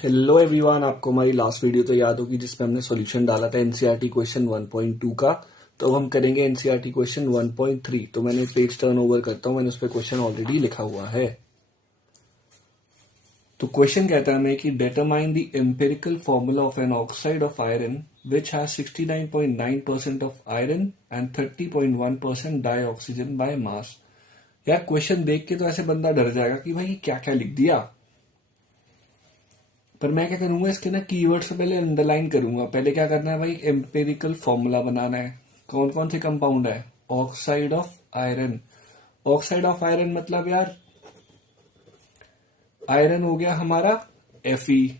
Hello everyone, आपको हमारी last video तो याद होगी जिसमें हमने सॉल्यूशन डाला था एनसीईआरटी क्वेश्चन 1.2 का। तो अब हम करेंगे एनसीईआरटी क्वेश्चन 1.3। तो मैंने पेज टर्न ओवर करता हूं, मैंने उस पर क्वेश्चन ऑलरेडी लिखा हुआ है। तो क्वेश्चन कहता है हमें कि determine the empirical formula of an oxide of iron which has 69.9% of iron and 30.1% dioxygen by mass. यार क्वेश्चन देख के तो ऐसे बंदा डर जाएगा कि भाई क्या क्या लिख दिया। पर मैं क्या करूंगा, इसके ना कीवर्ड से पहले अंडरलाइन करूंगा। पहले क्या करना है भाई, एम्पेरिकल फॉर्मूला बनाना है। कौन कौन से कंपाउंड है, oxide of iron. Oxide of iron मतलब यार आयरन हो गया हमारा Fe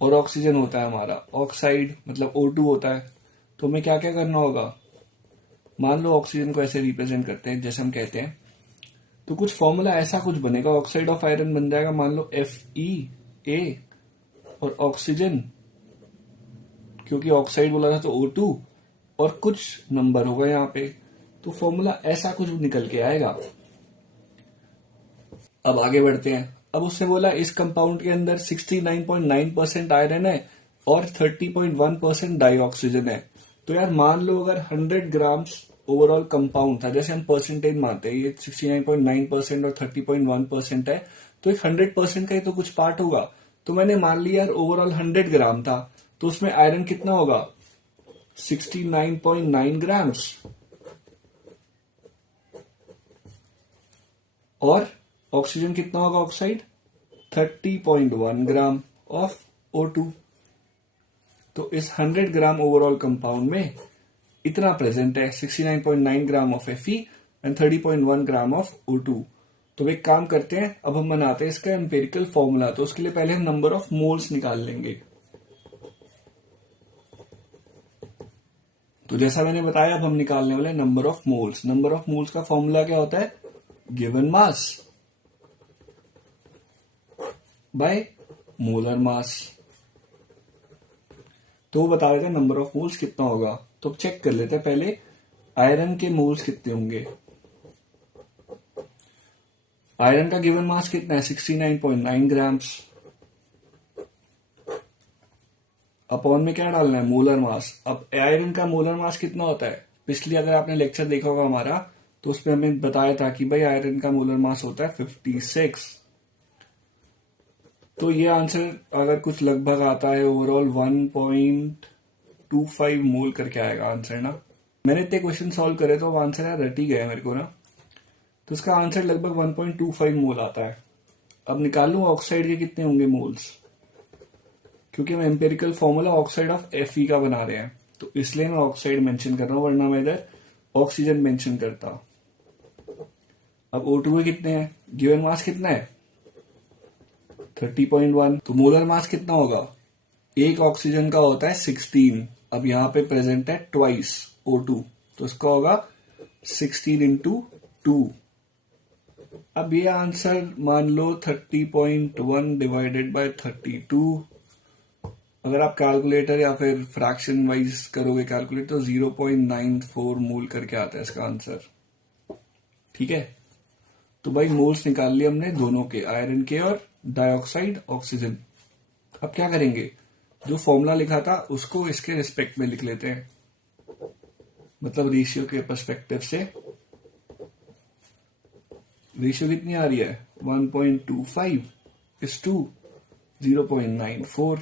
और ऑक्सीजन होता है हमारा ऑक्साइड, मतलब O2 होता है। तो हमें क्या क्या करना होगा, मान लो ऑक्सीजन को ऐसे रिप्रेजेंट करते हैं जैसे हम कहते हैं, तो कुछ फॉर्मूला ऐसा कुछ बनेगा। ऑक्साइड ऑफ आयरन बन जाएगा मान लो FeA और ऑक्सीजन, क्योंकि ऑक्साइड बोला था तो O2 और कुछ नंबर होगा यहाँ पे। तो फॉर्मूला ऐसा कुछ निकल के आएगा। अब आगे बढ़ते हैं। अब उससे बोला इस कंपाउंड के अंदर 69.9% आयरन है और 30.1% डाई ऑक्सीजन है। तो यार मान लो अगर 100 ग्राम्स ओवरऑल कंपाउंड था, जैसे हम परसेंटेज मानते हैं, ये 69.9% और 30.1% है, तो एक 100% का ही तो कुछ पार्ट होगा। तो मैंने मान लिया यार ओवरऑल 100 ग्राम था, तो उसमें आयरन कितना होगा, 69.9 ग्राम्स, और ऑक्सीजन कितना होगा ऑक्साइड, 30.1 ग्राम ऑफ O2। तो इस 100 ग्राम ओवरऑल कंपाउंड में इतना प्रेजेंट है, 69.9 gram of Fe and 30.1 gram of O2। तो एक काम करते हैं, अब हम बनाते हैं इसका एम्पेरिकल फॉर्मूला। तो उसके लिए पहले हम नंबर ऑफ मोल्स निकाल लेंगे। तो जैसा मैंने बताया, अब हम निकालने वाले number of moles. Number of moles का फॉर्मूला क्या होता है, given mass by molar mass. तो वो बता देते हैं नंबर ऑफ मोल्स कितना होगा। तो चेक कर लेते हैं पहले आयरन के मोल्स कितने होंगे। आयरन का गिवन मास कितना है, 69.9 ग्राम्स। अपॉन में क्या डालना है, मोलर मास। अब आयरन का मोलर मास कितना होता है, पिछली अगर आपने लेक्चर देखा होगा हमारा, तो उसमें हमें बताया था कि भाई आयरन का मोलर मास होता है 56। तो ये आंसर अगर कुछ लगभग आता है ओवरऑल 1.25 मोल करके आएगा आंसर ना। मैंने इतने क्वेश्चन सॉल्व करे तो आंसर यार रट ही गया मेरे को ना। तो इसका आंसर लगभग 1.25 मोल आता है। अब निकाल लूं ऑक्साइड के कितने होंगे मोल्स, क्योंकि हम empirical formula oxide of Fe का बना रहे हैं, तो इसलिए मैं ऑक्साइड मेंशन कर रहा हूं, वरना मैं इधर ऑक्सीजन मेंशन करता। अब O2 के कितने हैं, गिवन मास कितना है 30.1। तो मोलर मास कितना होगा, एक ऑक्सीजन का होता है 16। अब यहां पे प्रेजेंट है ट्वाइस O2, तो इसका होगा 16 इंटू 2। अब ये आंसर मान लो 30.1 डिवाइडेड बाय 32। अगर आप कैलकुलेटर या फिर फ्रैक्शन वाइज करोगे कैलकुलेट, तो 0.94 मोल करके आता है इसका आंसर। ठीक है, तो भाई मोल्स निकाल लिए हमने दोनों के, आयरन के और डाइऑक्साइड ऑक्सीजन। अब क्या करेंगे, जो फॉर्मूला लिखा था उसको इसके रिस्पेक्ट में लिख लेते हैं, मतलब रेशियो के पर्सपेक्टिव से। रेशियो कितनी आ रही है, 1.25:0.94।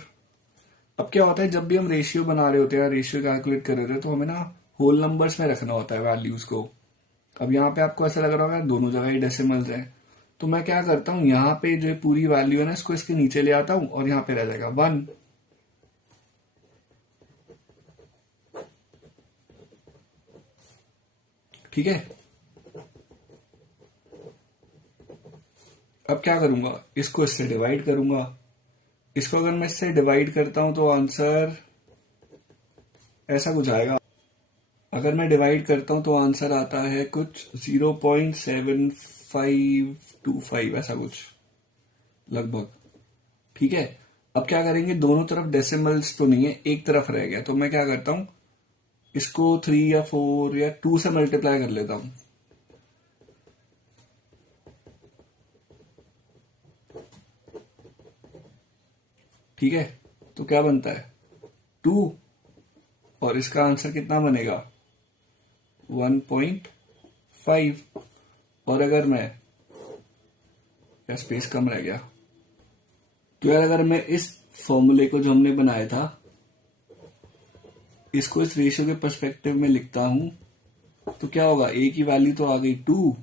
अब क्या होता है, जब भी हम रेशियो बना रहे होते हैं, रेशियो कैलकुलेट कर रहे होते हैं, तो हमें ना होल नंबर्स में रखना होता है वैल्यूज को। अब यहाँ पे आपको ऐसा लग रहा होगा दोनों जगह ही डेसिमल्स हैं, तो मैं क्या करता हूँ, यहाँ पे जो पूरी वैल्यू है ना इसको इसके नीचे ले आता हूँ और यहाँ पे रह जाएगा 1। ठीक है, अब क्या करूंगा, इसको इससे डिवाइड करूंगा। इसको अगर मैं इससे डिवाइड करता हूं तो आंसर ऐसा कुछ आएगा। अगर मैं डिवाइड करता हूं तो आंसर आता है कुछ 0.7525, ऐसा कुछ लगभग। ठीक है, अब क्या करेंगे, दोनों तरफ डेसिमल्स तो नहीं है, एक तरफ रह गया, तो मैं क्या करता हूं, इसको 3 या 4 या 2 से मल्टीप्लाई कर लेता हूं। ठीक है, तो क्या बनता है 2, और इसका आंसर कितना बनेगा 1.5। और अगर मैं, या स्पेस कम रह गया, तो यार अगर मैं इस फॉर्मूले को जो हमने बनाया था इसको इस रेशियो के पर्सपेक्टिव में लिखता हूं तो क्या होगा, ए की वैल्यू तो आ गई 2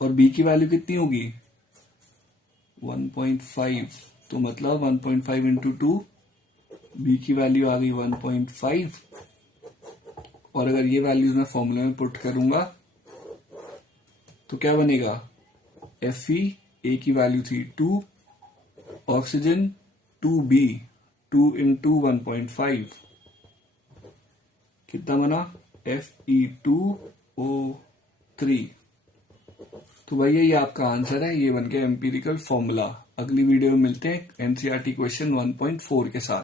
और बी की वैल्यू कितनी होगी 1.5, तो मतलब 1.5 इंटू 2, बी की वैल्यू आ गई 1.5। और अगर ये वैल्यूज मैं फॉर्मूले में पुट करूंगा तो क्या बनेगा Fe, ए की वैल्यू थी 2, ऑक्सीजन 2B, 2 इंटू 1.5 कितना बना Fe2O3। तो भाई ये आपका आंसर है, ये बन गया एम्पिरिकल फॉर्मूला। अगली वीडियो में मिलते हैं एनसीईआरटी क्वेश्चन 1.4 के साथ।